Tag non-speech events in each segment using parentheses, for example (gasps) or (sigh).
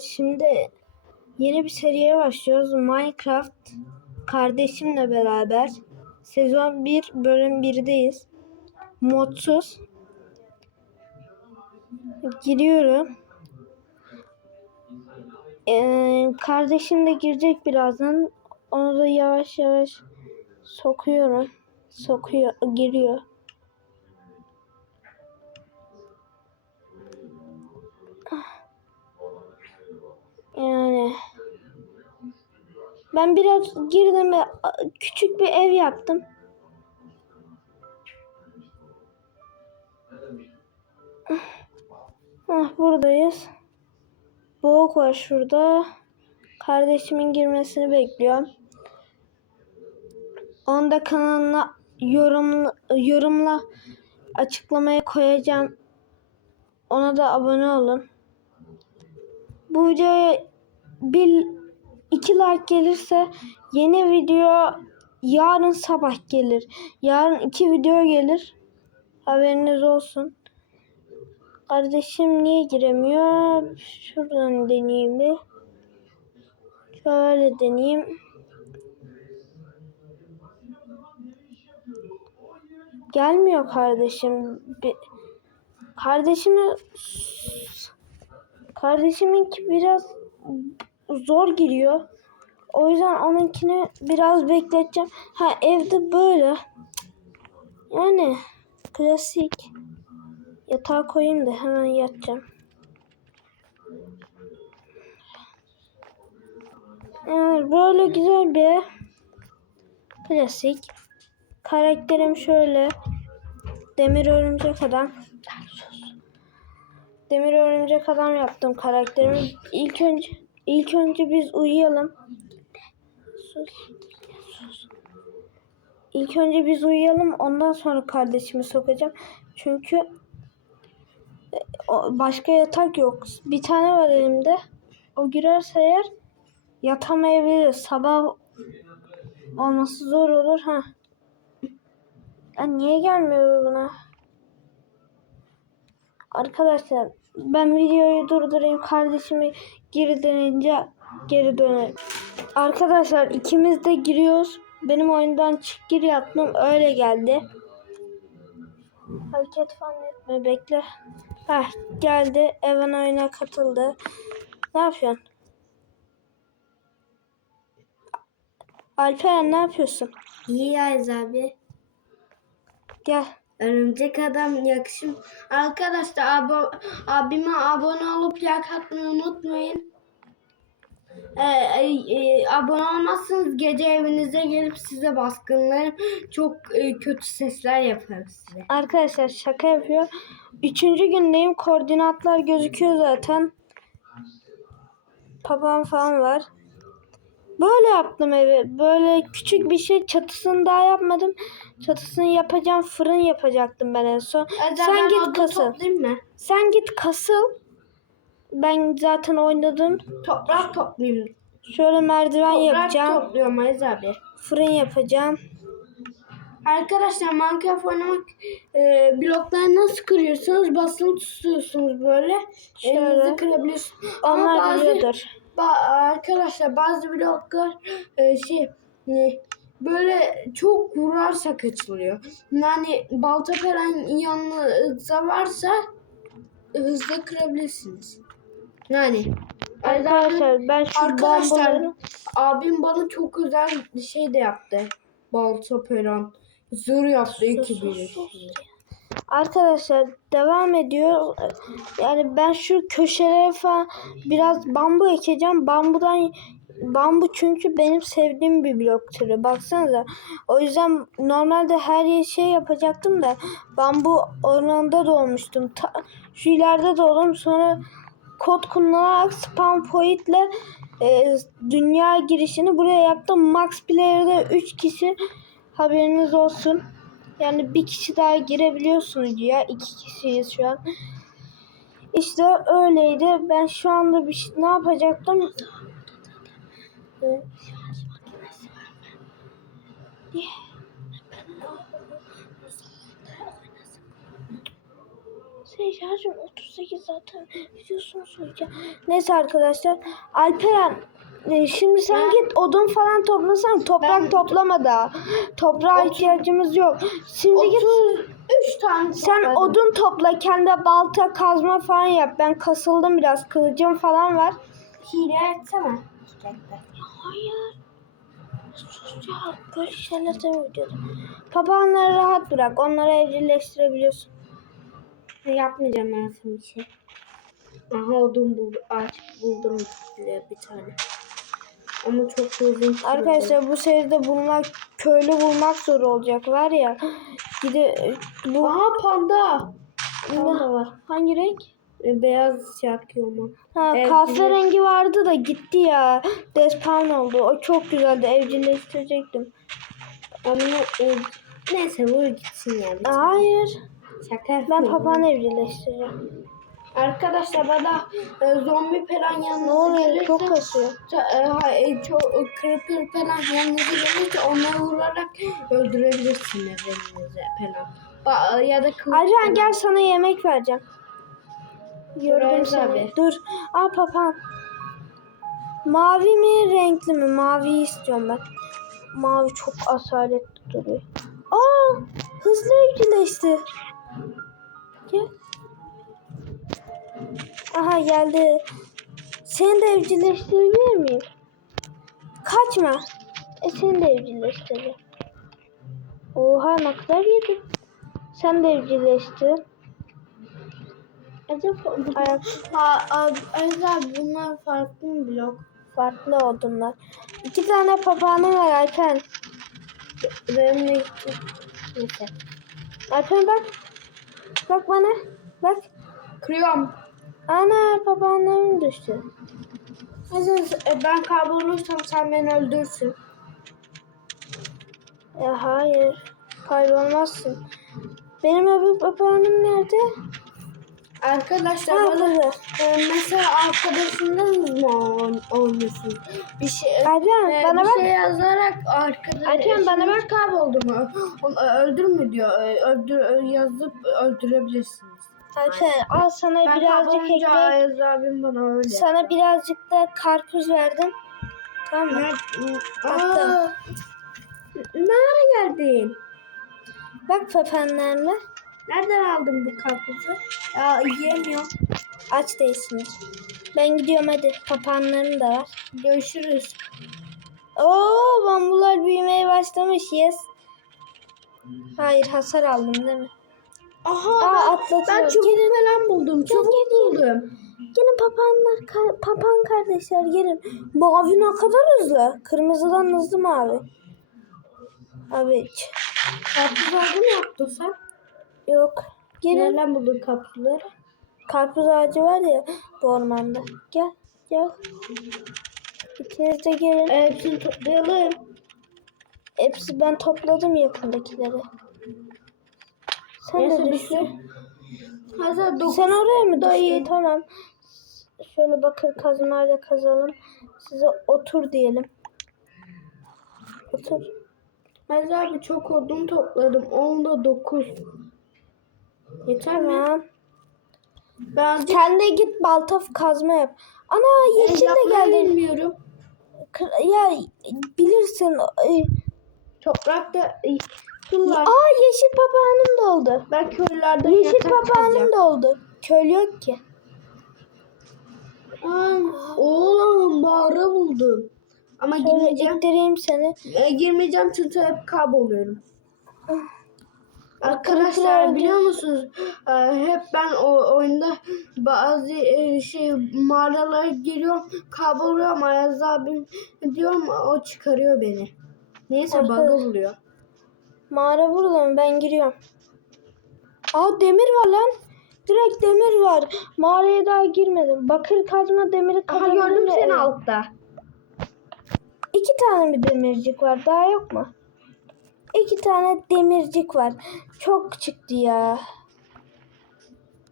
Şimdi yeni bir seriye başlıyoruz. Minecraft kardeşimle beraber. Sezon 1 bölüm 1'deyiz. Modsuz. Giriyorum. Ee, kardeşim de girecek birazdan. Onu da yavaş yavaş sokuyorum. Sokuyor, giriyor. Yani ben biraz girdim ve küçük bir ev yaptım. Hah, buradayız. Boğuk var şurada. Kardeşimin girmesini bekliyorum. Onu da kanalına yorum, yorumla açıklamaya koyacağım. Ona da abone olun. Bu videoya bir iki like gelirse yeni video yarın sabah gelir. Yarın iki video gelir. Haberiniz olsun. Kardeşim niye giremiyor? Şuradan deneyeyim bir. Şöyle deneyeyim. Gelmiyor kardeşim. Kardeşimi kardeşiminki biraz zor giriyor. O yüzden onunkini biraz bekleteceğim. Ha evde böyle. Yani klasik. Yatağa koyayım da hemen yatacağım. Yani böyle güzel bir. Klasik. Karakterim şöyle. Demir örümcek adam. Demir örümcek adam yaptım karakterimi. İlk önce ilk önce biz uyuyalım. Sus. Sus. İlk önce biz uyuyalım. Ondan sonra kardeşimi sokacağım. Çünkü e, başka yatak yok. Bir tane var elimde. O girerse eğer yatamayabilir. Sabah olması zor olur. Ha. Ya niye gelmiyor buna? Arkadaşlar ben videoyu durdurayım. Kardeşimi geri dönünce geri dönerim. Arkadaşlar ikimiz de giriyoruz. Benim oyundan çık gir yaptım. Öyle geldi. Hareket falan etme bekle. Heh geldi. Evan oyuna katıldı. Ne yapıyorsun? Alperen ne yapıyorsun? İyi Ayaz abi. Gel. Örümcek adam yakışım. Arkadaşlar abo, abime abone olup like atmayı unutmayın. Ee, e, e, abone olmazsanız gece evinize gelip size baskınlarım. Çok e, kötü sesler yaparım size. Arkadaşlar şaka yapıyor. Üçüncü gündeyim. Koordinatlar gözüküyor zaten. Papağan falan var. Böyle yaptım evi. Böyle küçük bir şey. Çatısını daha yapmadım. Çatısını yapacağım. Fırın yapacaktım ben en son. Sen git kasıl. Mı? Sen git kasıl. Ben zaten oynadım. Toprak toplayayım. Şöyle merdiven Toprak yapacağım. topluyorum Ayaz abi. Fırın yapacağım. Arkadaşlar Minecraft oynamak e, blokları nasıl kırıyorsunuz? Basılı tutuyorsunuz böyle. Şöyle. Elinizi kırabiliyorsunuz. Ama Onlar bazı biliyordur. Ba- arkadaşlar bazı bloklar e, şey ne böyle çok vurarsak açılıyor. Yani balta falan yanınızda varsa hızlı kırabilirsiniz. Yani Arkadaşlar ben şu Arkadaşlar bambuları... abim bana çok özel bir şey de yaptı. Balta falan. Zır yaptı iki bir. Arkadaşlar devam ediyor. Yani ben şu köşelere falan biraz bambu ekeceğim. Bambudan bambu çünkü benim sevdiğim bir blok türü. Baksanıza. O yüzden normalde her şey yapacaktım da bambu ormanında doğmuştum. Ta, şu ileride doğdum. Sonra kod kullanarak spam pointle e, dünya girişini buraya yaptım. Max player'da 3 kişi haberiniz olsun. Yani bir kişi daha girebiliyorsunuz ya. iki kişiyiz şu an. İşte öyleydi. Ben şu anda bir şey, ne yapacaktım? Ve şarjım 38 zaten videosunu söyleyeceğim. Neyse arkadaşlar. Alperen e, şimdi sen Ben- git odun falan toplasan toprak Ben- toplama daha. Toprağa ihtiyacımız yok. Şimdi git 33 tane sen topladım. odun topla kendi balta kazma falan yap. Ben kasıldım biraz kılıcım falan var. hile etsene. Hayır. Sus ya. Böyle şeyler demiyordum. Papağanları rahat bırak. Onları evcilleştirebiliyorsun. Yapmayacağım ben sana bir şey. Aha odun bul ağaç buldum bile bir tane. Ama çok uzun. Arkadaşlar bu seride bulmak, köylü bulmak zor olacak var ya. (gasps) Gide bu Aha panda. Panda var. hangi renk? E, beyaz yakıyor Ha, Evcil- kahverengi vardı da gitti ya. (gasps) Despawn oldu. O çok güzeldi. Evcilleştirecektim. Ama e, neyse vur gitsin yani. Hayır. Şaka Ben papağanı evcilleştireceğim. Arkadaşlar bana e, zombi falan yanınıza gelirse Çok kasıyor. e, e, çok creeper falan yanınıza gelirse onları vurarak öldürebilirsiniz elinize falan. Ba- ya da kılıç gel sana yemek vereceğim. Gördüm seni. abi. Dur. Al papağan. Mavi mi renkli mi? Maviyi istiyorum ben. Mavi çok asaletli duruyor. Aa, hızlı evcilleşti. Gel. Aha geldi. Seni de evcilleştirebilir miyim? Kaçma. E seni de evcilleştireceğim. Oha ne kadar yedin. Sen de evcilleştin. Acaba Ayak Ha, abi, abi bunlar farklı mı blok? farklı odunlar. İki tane papağanım var Alpen. Benim de Neyse. Alpen bak. Bak bana. Bak. Kırıyorum. Ana papağanlarım düştü. Hazır, e, ben kaybolursam sen beni öldürsün. E hayır. Kaybolmazsın. Benim öbür papağanım nerede? Arkadaşlar Ha bana e, mesela arkadaşınız mı oynuyorsunuz? Bir şey Alpen e, bana bir bak. şey yazarak arkadaş Alpen, bana eşiniz kayboldu mu? (gasps) Onu öldürme diyor. E, Öldür yazıp öldürebilirsiniz. Alpen al sana Ben birazcık ekmek. Ayaz abim bana öyle. Sana birazcık da karpuz verdim. Tamam mı? Attım. Aa, Nereye geldin? Bak papağanlarla. Nereden aldın bu karpuzu? Ya yiyemiyorum. Aç değilsiniz. Ben gidiyorum hadi. Papağanlarım da var. Görüşürüz. Oo bambular büyümeye başlamış. Yes. Hayır hasar aldım değil mi? Aha Aa, ben, ben çubuk falan buldum. Çubuk buldum. Gelin papağanlar, ka- papağan kardeşler gelin. Mavi ne kadar hızlı. Kırmızıdan hızlı mavi. Abi ç- Karpuz ağacı mı yaptın sen? yok. Gelin. Nereden buldun karpuzları? Karpuz ağacı var ya bu ormanda. Gel gel. İkiniz de gelin. Hepsini toplayalım. Hepsi ben topladım yakındakileri. Sen Neyse de şey. Hazır dokuz. Sen oraya mı düştün? Tamam. Şöyle bakır kazmayla kazalım. Size otur diyelim. Otur. Hazır abi çok odun topladım. Onda dokuz. Yeter mi? Tamam. Ben azıcık Sen de git balta kazma yap. Ana yeşil de geldi. bilmiyorum. Ya bilirsin. Ee, Toprakta sular. Aa yeşil papağanım da oldu. Ben köylerde Yeşil papağanım da oldu. Köl yok ki. Aa, Oğlum mağara buldum. Ama Şöyle girmeyeceğim. ittireyim seni. E, girmeyeceğim çünkü hep kayboluyorum. Kırıklar Arkadaşlar biliyor musunuz? E, hep ben o oyunda bazı e, şey mağaralara giriyorum, kayboluyorum. Ayaz abim diyorum o çıkarıyor beni. Neyse Arkadaş- bug'a buluyor. Mağara burada mı? Ben giriyorum. Aa demir var lan. Direkt demir var. Mağaraya daha girmedim. Bakır kazma demiri Aha gördüm seni altta. İki tane bir demircik var. Daha yok mu? İki tane demircik var. Çok çıktı ya.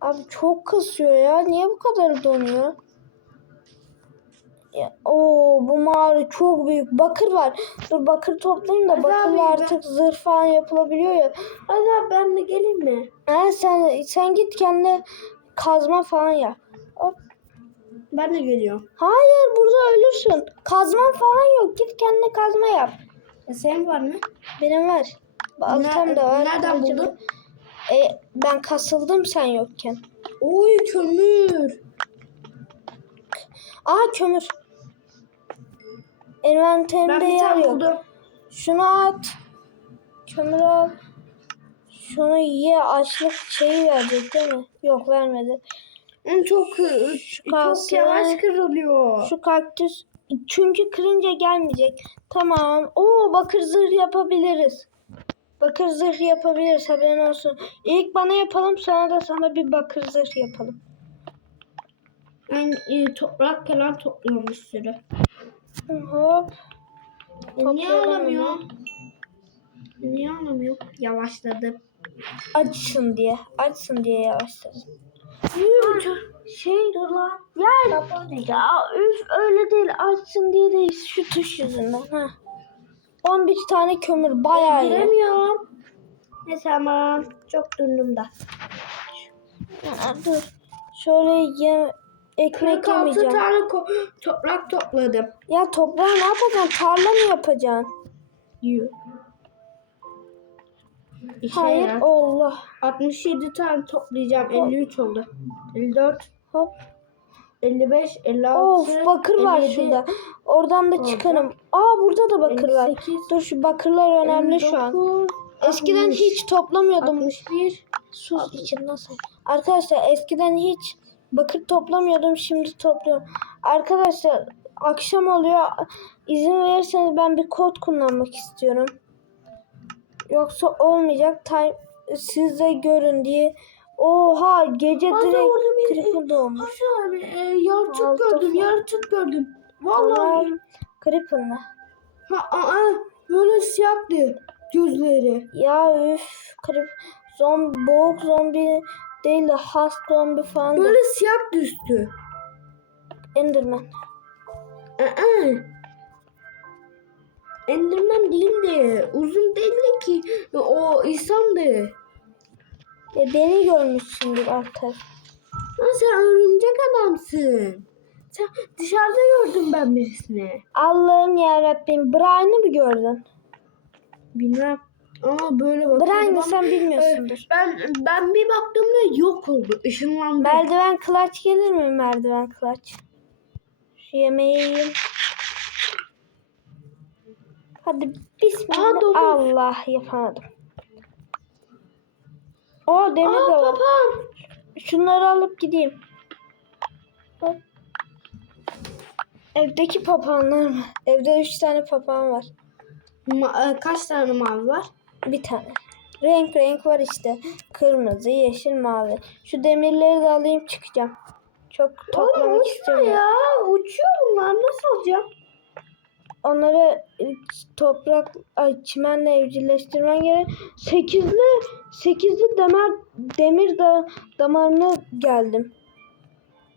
Abi çok kasıyor ya. Niye bu kadar donuyor? Oo bu mağara çok büyük. Bakır var. Dur bakır toplayayım da bakırla artık zırh falan yapılabiliyor ya. Abi ben de geleyim mi? Ha, sen sen git kendine kazma falan yap. Hop. Ben de geliyorum. Hayır burada ölürsün. Kazman falan yok. Git kendine kazma yap. E, senin var mı? Benim var. Baltam da var. nereden kılıcım buldun? E, ben kasıldım sen yokken. Oy kömür. Aa kömür. Envanterimde Ben bir yer tane yok. buldum. Şunu at. Kömür al. Şunu ye açlık şeyi verecek değil mi? Yok vermedi. Hı, Çok çok kalsın. yavaş kırılıyor. Şu kaktüs çünkü kırınca gelmeyecek. Tamam. Oo bakır zırh yapabiliriz. Bakır zırh yapabiliriz haberin olsun. İlk bana yapalım sonra da sana bir bakır zırh yapalım. Ben e, toprak falan topluyorum bir sürü. Hop. E, niye alamıyor? bunu. Niye alamıyor? Yavaşladım. Açsın diye. Açsın diye yavaşladım. Şey dur lan. Ya, ya üf öyle değil açsın diye değil şu tuş yüzünden. Ha. 11 tane kömür bayağı iyi. Giremiyorum. Neyse ama çok döndüm da. Ha, dur. Şöyle ye, ekmek 46 yemeyeceğim. tane ko- (gasps) toprak topladım. Ya toprağı ne yapacaksın? Tarla mı yapacaksın? Yiyor. İşe Hayır yarar. Allah. 67 tane toplayacağım. 53 oldu. 54, Hop. 55, 56, Of bakır var 57, şurada. Oradan da çıkarım. Aa burada da bakır var. 58, Dur şu bakırlar önemli şu an. 59, Eskiden 60, hiç toplamıyordum. 61. Sus için nasıl? Arkadaşlar eskiden hiç bakır toplamıyordum. Şimdi topluyorum. Arkadaşlar akşam oluyor. İzin verirseniz ben bir kod kullanmak istiyorum. Yoksa olmayacak. Time, siz de görün diye. Oha gece Fazla direkt vurdu beni. triple doğmuş. Nasıl abi? E, yaratık Altı gördüm, falan. yaratık gördüm. Vallahi. Tamam. Creeper mı? Ha, aa, böyle siyahtı gözleri. Ya üf. Creep. Zombi, boğuk zombi değil de hast zombi falan da. Böyle siyah üstü. Enderman. Aa. Enderman değildi. Uzun değildi ki. O insandı. E, beni görmüşsündür artık. Ha, sen örümcek adamsın. Sen dışarıda gördüm ben birisini. Allah'ım ya Rabbim. Brian'ı mı gördün? Bilmem. Ama böyle Brian'ı ama- sen bilmiyorsundur. Ben ben bir baktığımda yok oldu. Işınlandı. Merdiven clutch gelir mi merdiven clutch? Şu yemeği yiyeyim. Hadi bismillah. Domuz. Allah yapamadım. O demir de Aa var. papağan. Şunları alıp gideyim. Hop. Evdeki papağanlar mı? Evde üç tane papağan var. Ma- e, kaç tane mavi var? Bir tane. Renk renk var işte. Kırmızı, yeşil, mavi. Şu demirleri de alayım çıkacağım. Çok toplamak Oğlum istemiyorum. ya. Uçuyor bunlar. Nasıl alacağım? Onları e, toprak, ay, çimenle evcilleştirmen gerek. Sekizli, sekizli demir, demir da, damarına geldim.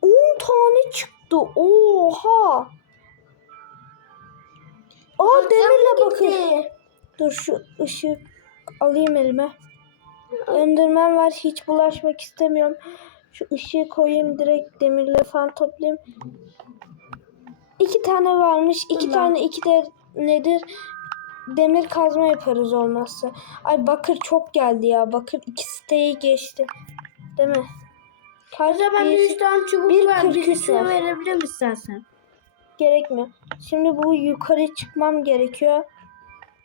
10 tane çıktı. Oha. Aa demirle bakın. Dur şu ışık alayım elime. Enderman var. Hiç bulaşmak istemiyorum. Şu ışığı koyayım direkt demirleri falan toplayayım. İki tane varmış. iki Ulan. tane iki de nedir? Demir kazma yaparız olmazsa. Ay bakır çok geldi ya. Bakır iki siteyi geçti. Değil mi? Kaç Hocam ben bir- 3 tane çubuk bir var. üç Birisini verebilir misin sen? gerekmiyor. Şimdi bu yukarı çıkmam gerekiyor.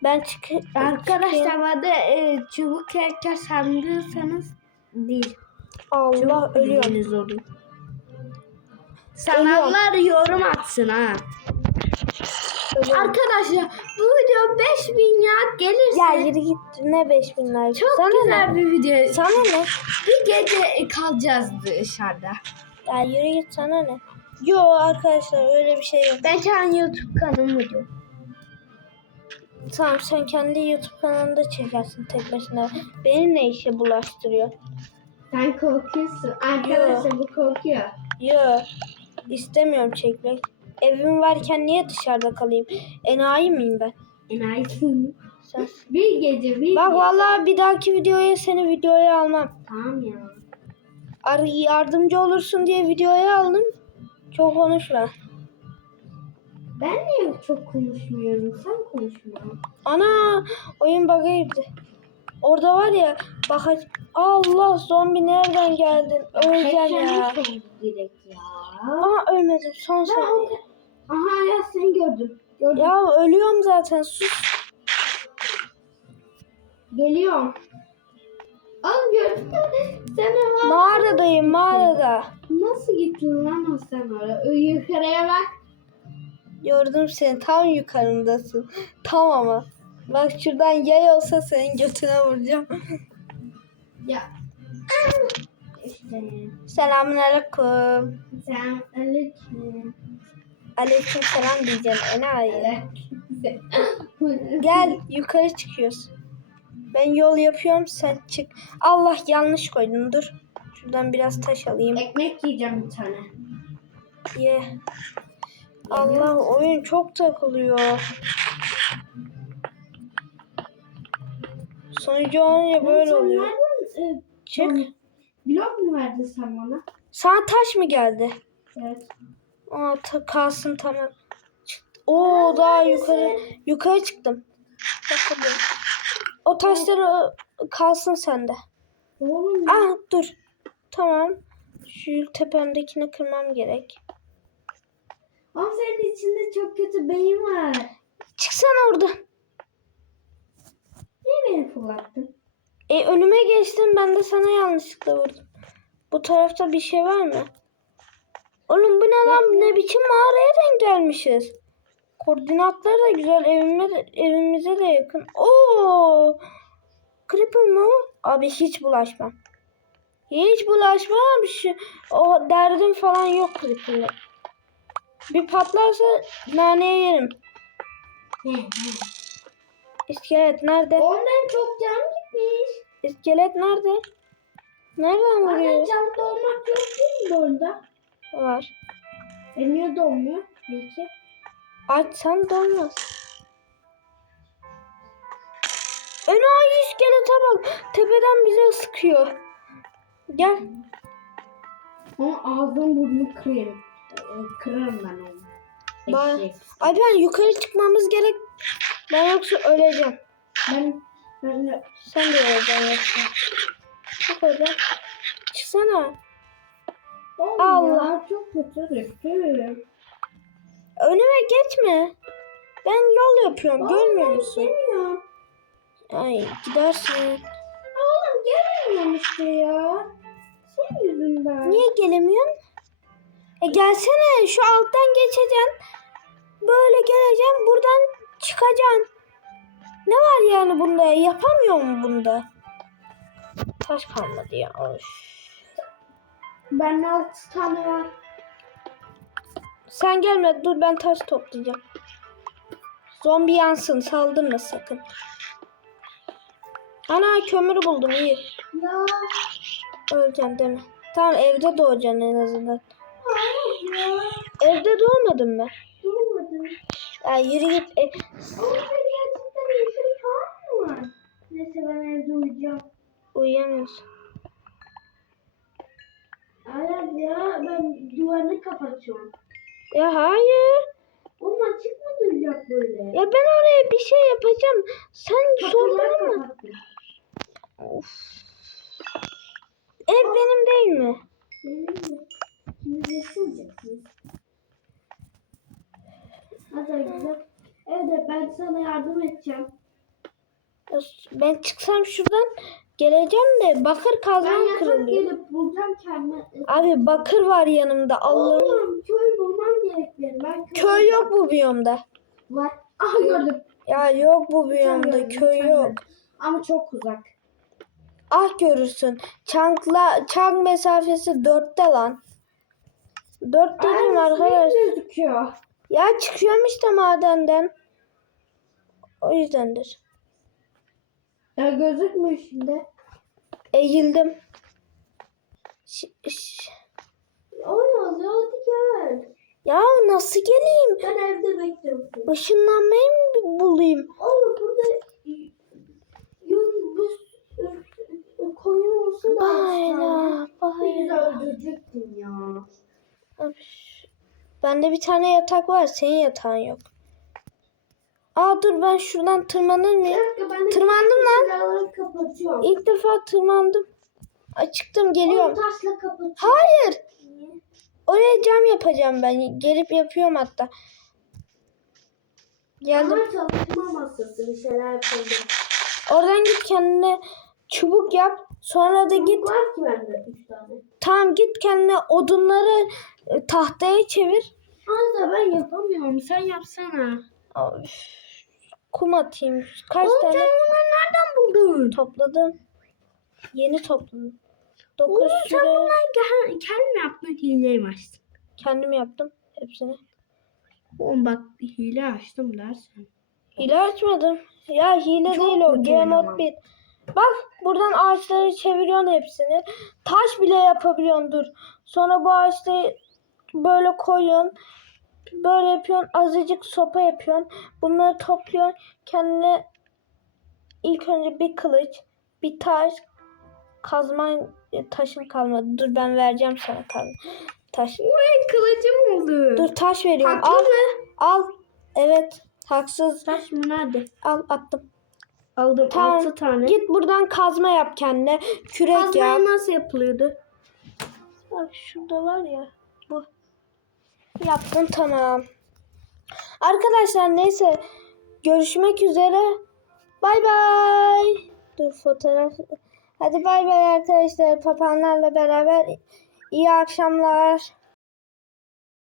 Ben çık Arkadaşlar bana e, çubuk kırarken sandıysanız değil. Allah bilginiz olun. Sananlar yorum atsın ha. ölüyorum. Arkadaşlar bu video 5000 like gelirse Ya yürü git ne 5000 like. çok Sana güzel ne? bir video. Sana ne? Bir gece kalacağız dışarıda. Ya yürü git sana ne? Yo arkadaşlar öyle bir şey yok. Ben kendi YouTube kanalımı diyorum. Tamam sen kendi YouTube kanalında çekersin tek başına. Beni ne işe bulaştırıyor? Sen korkuyorsun. Arkadaşlar bu korkuyor. Yo istemiyorum çekmek. Evim varken niye dışarıda kalayım? Enayi miyim ben? Enayisin. Sen. Bir gece bir Bak gece. vallahi bir dahaki videoya seni videoya almam. Tamam ya. Ar yardımcı olursun diye videoya aldım. Çok konuşma. Ben niye çok konuşmuyorum? Sen konuşma. Ana oyun bug'a girdi. Orada var ya bak Allah zombi nereden geldin? Öleceksin ya. Direkt ya. Aa ölmedim son saniye. Aha ya seni gördüm. Gördüm. Ya ölüyorum zaten sus. Geliyorum. Al gördün mü? Sen o- Mağaradayım mağarada. Nasıl gittin lan o sen oraya? Yukarıya bak. Gördüm seni tam yukarındasın. Tam ama. Bak şuradan yay olsa senin götüne vuracağım. Ya. İşte. Selamun aleyküm. Sen aleyküm. Aleyküm selam diyeceğim enayi. Gel yukarı çıkıyoruz. Ben yol yapıyorum sen çık. Allah yanlış koydum dur. Şuradan biraz taş alayım. Ekmek yiyeceğim bir tane. Ye. Allah oyun çok takılıyor. Sonucu olunca böyle oluyor. nereden, e, Çık. blok mu verdin sen bana? Sana taş mı geldi? Evet. Aa ta- kalsın tamam. Oo daha yukarı yukarı çıktım. Bak hadi. O taşları kalsın sende. Oğlum Ah dur. Tamam. Şu tepemdekini kırmam gerek. Ama senin içinde çok kötü beyin var. Çıksana orada. Niye beni fırlattın? E önüme geçtin ben de sana yanlışlıkla vurdum. Bu tarafta bir şey var mı? Oğlum bu ne lan? Ne biçim mağaraya denk gelmişiz? Koordinatları da güzel. Evime de, evimize de yakın. Oo! Creeper mı? Abi hiç bulaşmam. Hiç bulaşmam. Şu, o derdim falan yok Creeper'la. Bir patlarsa naneye yerim. İskelet nerede? Ondan çok can gitmiş. İskelet nerede? Nereden Zaten vuruyor? can dolmak yok değil mi bu oyunda? Var. E niye dolmuyor? Peki. Açsan donmaz. Enayi iskelete bak. Tepeden bize sıkıyor. Gel. Ama ağzını burnunu kırarım. Kırarım ben onu. Ba-. Ay ben yukarı çıkmamız gerek. Ben yoksa öleceğim. Ben, ben de Sen de öleceksin yoksa. Çık oradan. Çıksana. Oğlum Allah. ya çok kötü düştüm. Önüme geçme. Ben yol yapıyorum. Görmüyor musun? Ay gidersin. Oğlum gelmiyorum işte ya. Senin yüzünden. Niye gelemiyorsun? E gelsene şu alttan geçeceksin. Böyle geleceksin buradan çıkacaksın. Ne var yani bunda? Yapamıyor mu bunda? Taş kalmadı ya. Of. Bende altı tane var. Sen gelme dur ben taş toplayacağım. Zombi yansın saldırma sakın. Ana kömür buldum iyi. Ya. Öleceksin deme. Tamam evde doğacaksın en azından. Evde doğmadın mı? Durmadım. Ya yürü git. E, Ama gerçekten yeşil kan mı var? Neyse ben evde uyuyacağım. uyuyamıyorsun. Hayır ya ben duvarını kapatıyorum. Ya hayır. Oğlum açık mı duracak böyle? Ya ben oraya bir şey yapacağım. Sen sorma mı? kapattım. Of. Ev benim değil mi? Benim de. Şimdi olacaksınız? Hadi güzel. Evet ben sana yardım edeceğim. Ben çıksam şuradan geleceğim de bakır Ben kazmam yatak kırılıyor. gelip bulacağım kendime. Abi bakır var yanımda. Allah'ım. Oğlum köy bulmam gerek benim. Ben köy, Köy yok bu biyomda. Var. Aha gördüm. Ya yok bu biyomda. gördüm, Köy yok. gördün. Ama çok uzak. Ah görürsün. Çankla çank mesafesi dörtte lan. Dört dedim arkadaş. gözüküyor. Ya çıkıyorum işte madenden. O yüzdendir. Ya gözükmüyor şimdi. Eğildim. Ş- ş- Oynaz ya hadi gel. Ya nasıl geleyim? Ben evde bekliyorum. seni. Işınlanmayı mı bulayım? Oğlum burada yun bu koyun olsa da Bayla, bayla. öldürecektin ya. Bende bir tane yatak var. Senin yatağın yok. Aa dur ben şuradan tırmanır mıyım? Dakika Tırmandım lan. İlk defa tırmandım. Açıktım geliyorum. Hayır. Oraya cam yapacağım ben. Gelip yapıyorum hatta. Geldim. Oradan git kendine çubuk yap. Sonra da git. Var ki bende üç tane. Tamam git kendine odunları tahtaya çevir. Hamza ben yapamıyorum. Sen yapsana. Kum atayım. Kaç Oğlum tane sen bunları nereden buldun? topladım? Yeni topladım. 9 Oğlum sen süre bunları ke- kendin yaptın hileyi mi açtın? kendim yaptım hepsini. Oğlum bak bir hile açtım dersen. Hile açmadım. Ya hile Çok değil o. kötü Game 1. Bak buradan ağaçları çeviriyorsun hepsini. Taş bile yapabiliyorsun dur. Sonra bu ağaçları böyle koyuyorsun. Böyle yapıyorsun. Azıcık sopa yapıyorsun. Bunları topluyorsun. Kendine ilk önce bir kılıç, bir taş, kazman e, taşın kalmadı. Dur ben vereceğim sana kazma. Taş. Uy kılıcım oldu. Dur taş veriyorum. Haklı al. mı? Al. Evet. Haksız. Taş mı nerede? Al attım. Aldım Tamam. altı tane. Git buradan kazma yap kendine. Kürek yap. Kazmayı nasıl yapılıyordu? Bak şurada var ya. Yaptım tamam. Arkadaşlar neyse. Görüşmek üzere. Bay bay. Dur fotoğraf. Hadi bay bay arkadaşlar. Papağanlarla beraber iyi akşamlar.